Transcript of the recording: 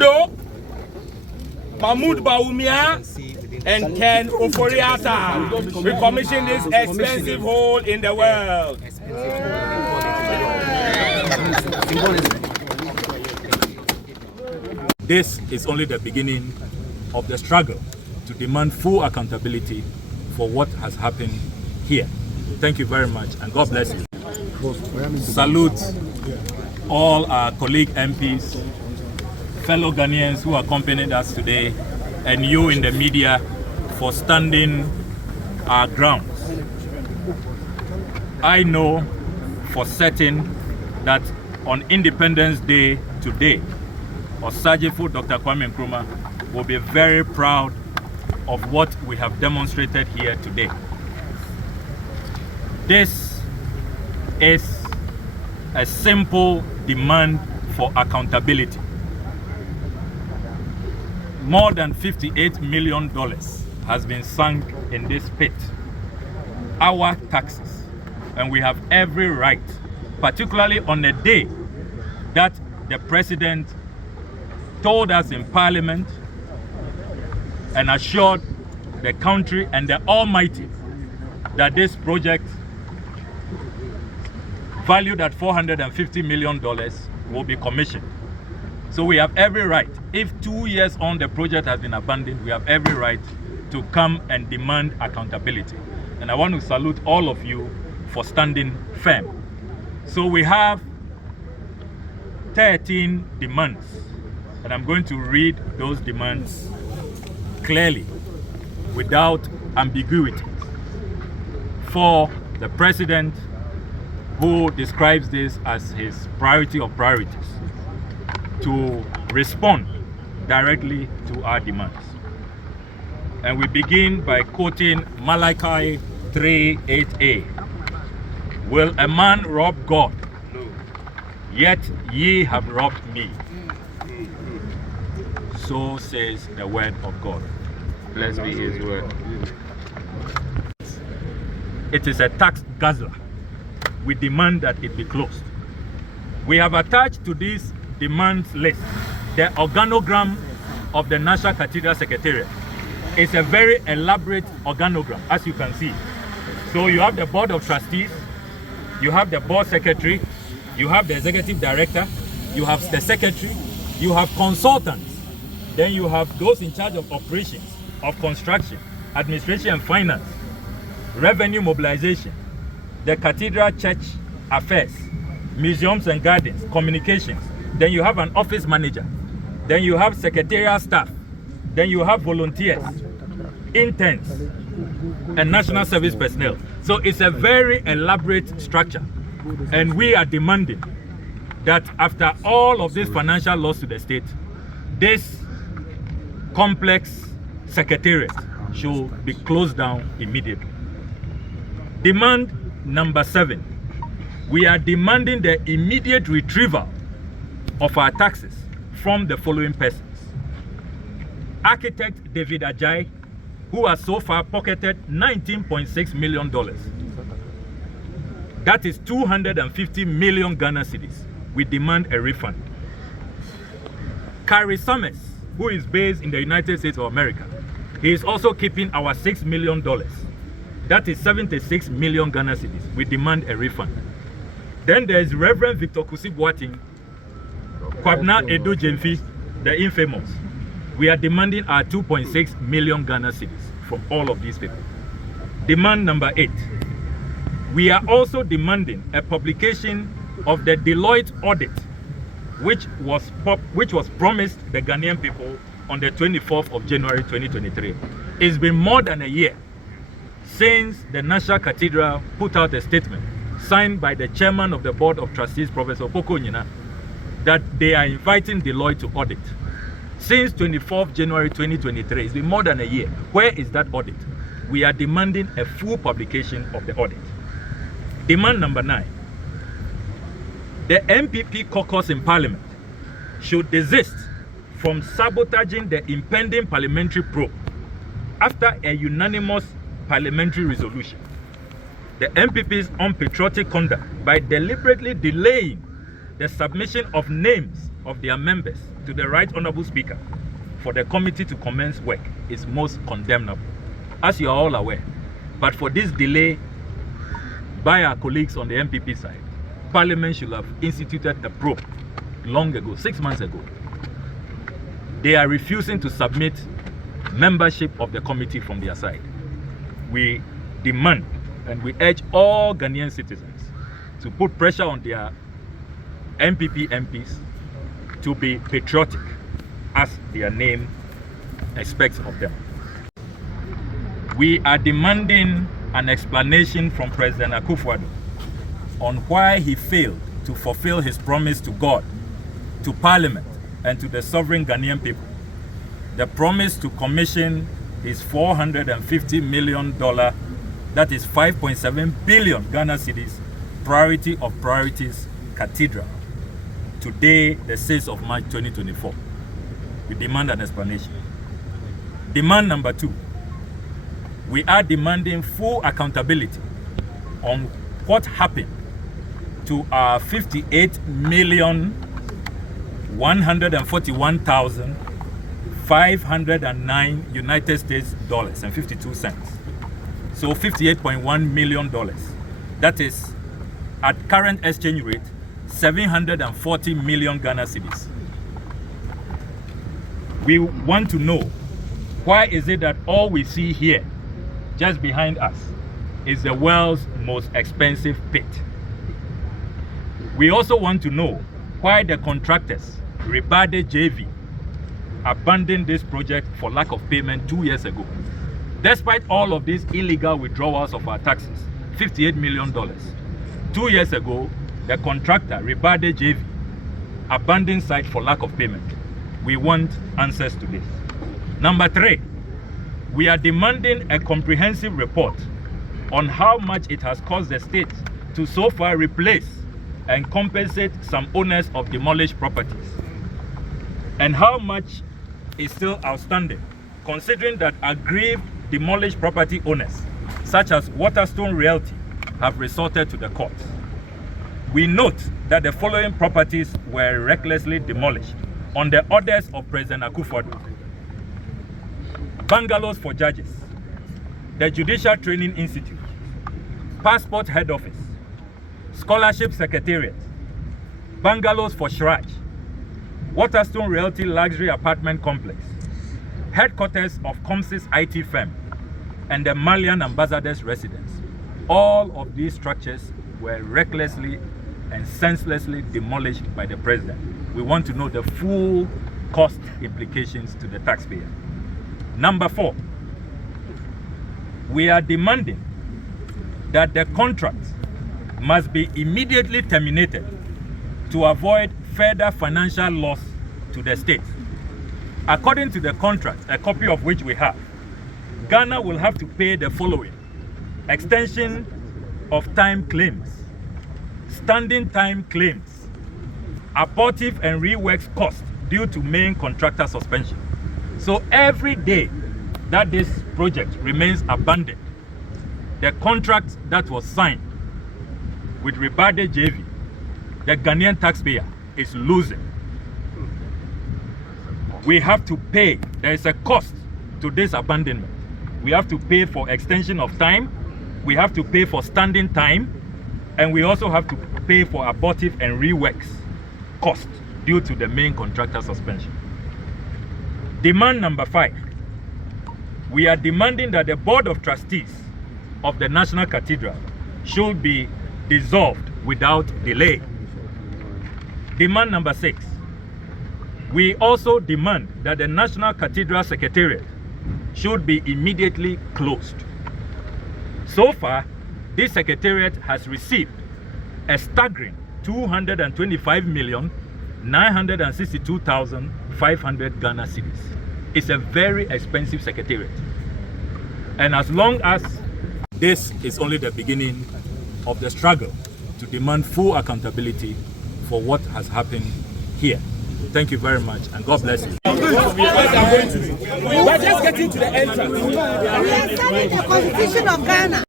Addo, Mahmoud Bawumia, and Ken Oforiata. We commissioned this expensive hole in the world. This is only the beginning of the struggle to demand full accountability for what has happened here. Thank you very much, and God bless you. Salute all our colleague MPs, fellow Ghanaians who accompanied us today, and you in the media for standing our grounds. I know for certain that on Independence Day today, Osajifo Dr. Kwame Nkrumah will be very proud of what we have demonstrated here today. This is a simple demand for accountability. More than $58 million has been sunk in this pit. Our taxes. And we have every right, particularly on the day that the president told us in Parliament and assured the country and the Almighty that this project, valued at $450 million, will be commissioned. So we have every right. If 2 years on the project has been abandoned, we have every right to come and demand accountability. And I want to salute all of you for standing firm. So we have 13 demands, and I'm going to read those demands clearly, without ambiguity, for the president, who describes this as his priority of priorities, to respond directly to our demands. And we begin by quoting Malachi 3:8a. Will a man rob God? No. Yet ye have robbed me. So says the word of God. Blessed be his word. It is a tax guzzler. We demand that it be closed. We have attached to this demands list the organogram of the National Cathedral Secretariat. It's a very elaborate organogram, as you can see. So you have the board of trustees, you have the board secretary, you have the executive director, you have the secretary, you have consultants, then you have those in charge of operations, of construction, administration and finance, revenue mobilization, the cathedral church affairs, museums and gardens, communications. Then you have an office manager. Then you have secretarial staff. Then you have volunteers, interns, and national service personnel. So it's a very elaborate structure. And we are demanding that after all of this financial loss to the state, this complex secretariat should be closed down immediately. Demand number 7. We are demanding the immediate retrieval of our taxes from the following persons. Architect David Ajay, who has so far pocketed $19.6 million. That is 250 million Ghana cedis. We demand a refund. Carrie Summers, who is based in the United States of America, he is also keeping our $6 million. That is 76 million Ghana cedis. We demand a refund. Then there is Reverend Victor Kusi Boating, Kwabna Edo Jemfi, the infamous. We are demanding our 2.6 million Ghana cedis from all of these people. Demand number 8. We are also demanding a publication of the Deloitte audit, which was promised the Ghanaian people on the 24th of January 2023. It's been more than a year since the National Cathedral put out a statement signed by the chairman of the board of trustees, Professor Poko Nyina, that they are inviting Deloitte to audit. Since 24th January 2023, it's been more than a year. Where is that audit? We are demanding a full publication of the audit. Demand number 9. The MPP caucus in Parliament should desist from sabotaging the impending parliamentary probe after a unanimous parliamentary resolution. The MPP's unpatriotic conduct by deliberately delaying the submission of names of their members to the Right Honorable Speaker for the committee to commence work is most condemnable, as you are all aware. But for this delay by our colleagues on the MPP side, Parliament should have instituted a probe long ago, 6 months ago. They are refusing to submit membership of the committee from their side. We demand and we urge all Ghanaian citizens to put pressure on their MPP MPs to be patriotic, as their name expects of them. We are demanding an explanation from President Akufo Addo on why he failed to fulfill his promise to God, to Parliament, and to the sovereign Ghanaian people. The promise to commission his $450 million, that is 5.7 billion Ghana cedis, priority of priorities cathedral. Today, the 6th of March 2024. We demand an explanation. Demand number 2. We are demanding full accountability on what happened to our 58,141,509 United States dollars and 52 cents. So $58.1 million. That is, at current exchange rate, 740 million Ghana cedis. We want to know, why is it that all we see here, just behind us, is the world's most expensive pit? We also want to know why the contractors, Ribade JV, abandoned this project for lack of payment 2 years ago. Despite all of these illegal withdrawals of our taxes, $58 million. 2 years ago, the contractor, Ribade JV, abandoned site for lack of payment. We want answers to this. Number 3, we are demanding a comprehensive report on how much it has cost the state to so far replace and compensate some owners of demolished properties, and how much is still outstanding, considering that aggrieved demolished property owners, such as Waterstone Realty, have resorted to the courts. We note that the following properties were recklessly demolished on the orders of President Akufo Addo: bungalows for judges, the Judicial Training Institute, Passport Head Office, Scholarship Secretariat, bungalows for Shraj, Waterstone Realty Luxury Apartment Complex, headquarters of Comsys IT firm, and the Malian Ambassador's residence. All of these structures were recklessly and senselessly demolished by the president. We want to know the full cost implications to the taxpayer. Number 4, we are demanding that the contract must be immediately terminated to avoid further financial loss to the state. According to the contract, a copy of which we have, Ghana will have to pay the following: extension of time claims, standing time claims, abortive and reworks costs due to main contractor suspension. So every day that this project remains abandoned, the contract that was signed with Ribade JV, the Ghanaian taxpayer is losing. We have to pay. There is a cost to this abandonment. We have to pay for extension of time, we have to pay for standing time, and we also have to pay for abortive and reworks cost due to the main contractor suspension. Demand number 5, we are demanding that the Board of Trustees of the National Cathedral should be dissolved without delay. Demand number 6, we also demand that the National Cathedral Secretariat should be immediately closed. So far, this secretariat has received a staggering 225,962,500 Ghana cedis. It's a very expensive secretariat. And as long as this is only the beginning of the struggle to demand full accountability for what has happened here. Thank you very much, and God bless you. We're just getting to the entrance. We are signing the Constitution of Ghana.